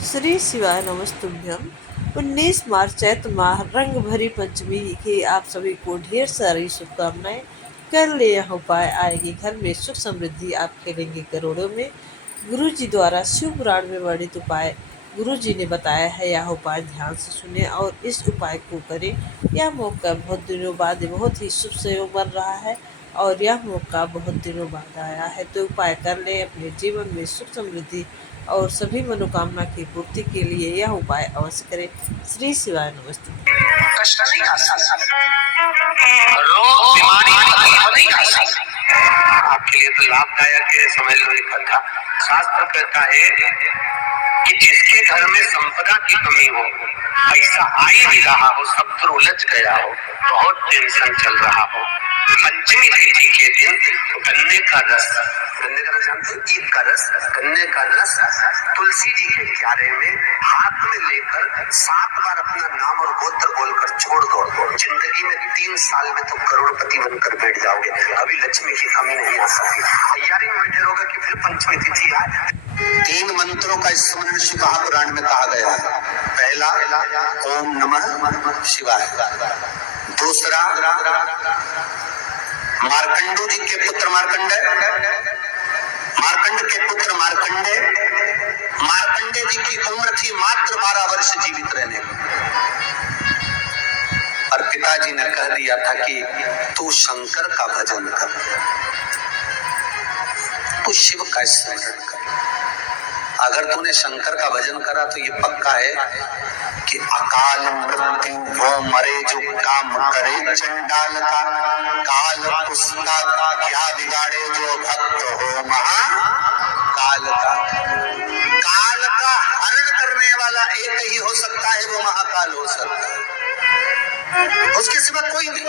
श्री शिवाय नमस्तुभ्यम। 19 मार्च चैत्र माह रंग भरी पंचमी की आप सभी को ढेर सारी शुभकामनाएं। कर ले यह उपाय, आएगी घर में सुख समृद्धि, आप खेलेंगे करोड़ों में। गुरु जी द्वारा शिव पुराण में वर्णित उपाय गुरु जी ने बताया है। यह उपाय ध्यान से सुने और इस उपाय को करें। यह मौका बहुत दिनों बाद बहुत ही शुभ संयोग बन रहा है और यह मौका बहुत दिनों बाद आया है, तो उपाय कर ले अपने जीवन में सुख समृद्धि और सभी मनोकामना की पूर्ति के लिए यह उपाय अवश्य करें। श्री शिवाय नमस्ते। कष्ट नहीं आ सकता, रोग बीमारी तकलीफ नहीं आ सकती। आपके लिए तो लाभदायक है। समझ लो ये कथा। शास्त्र कहता है कि जिसके घर में संपदा की कमी हो, पैसा आ ही नहीं रहा हो, सब तो उलझ गया हो, बहुत टेंशन चल रहा हो, पंचमी तिथि के दिन गन्ने का रस जानते हैं, ईख का रस, गन्ने का रस तुलसी जी के क्यारे में हाथ में लेकर 7 बार अपना नाम और गोत्र बोलकर छोड़ दो। जिंदगी में 3 साल में तो करोड़पति बनकर बैठ जाओगे। अभी लक्ष्मी की कमी नहीं आ सकती। तैयारी में बैठे रहोगे कि फिर पंचमी तिथि आए। 3 मंत्रों का स्मरण शिव पुराण में कहा गया है। पहला ओम नमः शिवाय, दूसरा मार्कंडू जी के पुत्र मार्कंड के पुत्र मार्कंडे जी की उम्र थी मात्र 12 वर्ष जीवित रहने की, और पिताजी ने कह दिया था कि तू शंकर का भजन कर, तू शिव का स्मरण कर। अगर तूने शंकर का भजन करा तो ये पक्का है कि अकाल मृत्यु वो मरे जो काम करे चंडाल का, काल उसका क्या बिगाड़े जो भक्त हो महाकाल का। काल का हरण करने वाला एक ही हो सकता है, वो महाकाल हो सकता है, उसके सिवा कोई नहीं।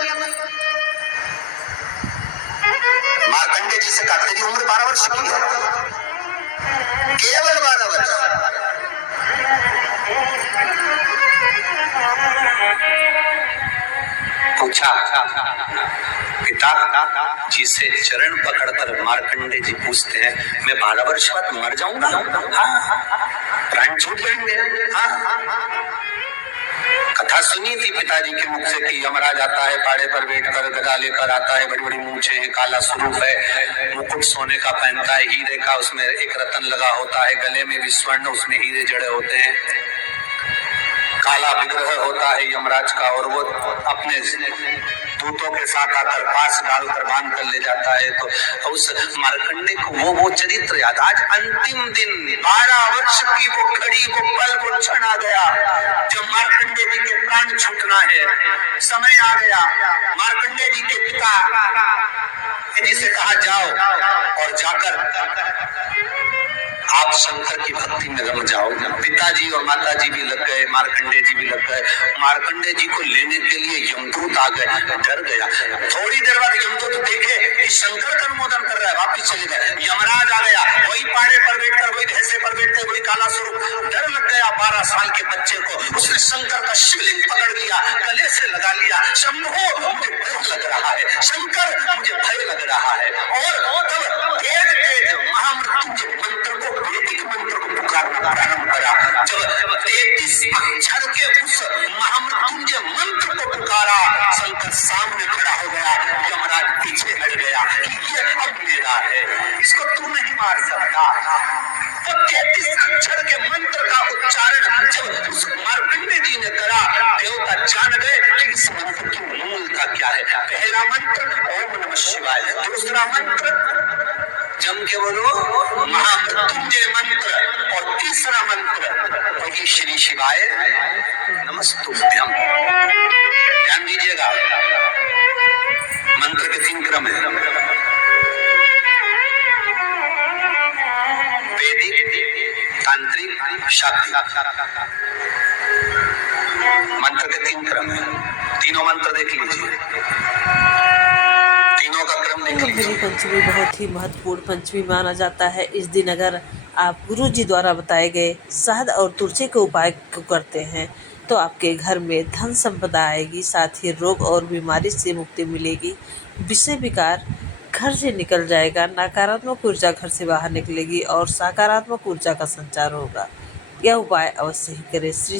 मार्कंडे जी से कहा तेरी उम्र 12 वर्ष की है, केवल 12 वर्ष। पूछा पिता जी से चरण पकड़कर मार्कंडे जी पूछते हैं, मैं 12 वर्ष बाद मर जाऊंगा? प्राण छूट जाएंगे? कथा सुनी थी पिताजी के मुख से कि यमराज आता है, पाड़े पर बैठकर गदा लेकर आता है, बड़ी बड़ी मूंछें हैं, काला स्वरूप है, मुकुट सोने का पहनता है, हीरे का उसमें एक रतन लगा होता है, गले में भी स्वर्ण, उसमें हीरे जड़े होते हैं, काला विग्रह होता है यमराज का, और वो अपने दूतों के साथ आकर पास डालकर बांध कर ले जाता है। तो उस मार्कंडे को वो चरित्र याद। आज अंतिम दिन 12 वर्ष की वो घड़ी, वो पल, वो क्षण आ गया जब मार्कंडे जी के प्राण छूटना है। समय आ गया। मार्कंडे जी के पिता जी से कहा जाओ और जाकर आप शंकर की भक्ति में रम जाओ। पिताजी और माताजी भी लग गए, मार्कंडे जी भी लग गए। मार्कंडे जी को लेने के लिए यमदूत आ गए, डर गया। थोड़ी देर बाद यमदूत देखे कि शंकर का अनुमोदन कर रहा है, वापिस चले गए। यमराज आ गया, वही पाड़े पर बैठकर, वही भैंसे पर बैठकर, वही काला स्वरूप। डर लग गया 12 साल के बच्चे को। उसने शंकर का शिवलिंग पकड़ लिया, गले से लगा लिया, शंभो मुझे भय लग रहा है, शंकर मुझे भय लग रहा है। और तब तेज महामृत्युंजय मंत्र को, वैदिक मंत्र को पुकारना प्रारंभ करा। जब 33 अक्षर के उस महामृत्युंजय मंत्र को पुकारा, शंकर सामने खड़ा हो गया, यमराज पीछे हट गया। ये अब मेरा है, इसको तू नहीं मार सकता। तो 33 अक्षर के मंत्र का उच्चारण जब उस मार्कंडे जी ने करा, देवता जान गए कि इस मंत्र की मूलता क्या है। पहला मंत्र ओम नमः शिवाय, दूसरा मंत्र जम के बोलो महामृत्युंजय मंत्र, और तीसरा मंत्र वही श्री शिवाय नमस्तुभ्यम। ध्यान दीजिएगा, मंत्र के 3 क्रम है। वैदिक, तांत्रिक, शाक्तिक। मंत्र के 3 क्रम है। तीनों मंत्र देख लीजिए, तीनों का क्रम देख लीजिए। पंचमी बहुत ही महत्वपूर्ण पंचमी माना जाता है। इस दिन अगर आप गुरु जी द्वारा बताए गए शहद और तुलसी के उपाय को करते हैं तो आपके घर में धन संपदा आएगी, साथ ही रोग और बीमारी से मुक्ति मिलेगी, विषय विकार घर से निकल जाएगा, नकारात्मक ऊर्जा घर से बाहर निकलेगी और सकारात्मक ऊर्जा का संचार होगा। यह उपाय अवश्य ही करें। श्री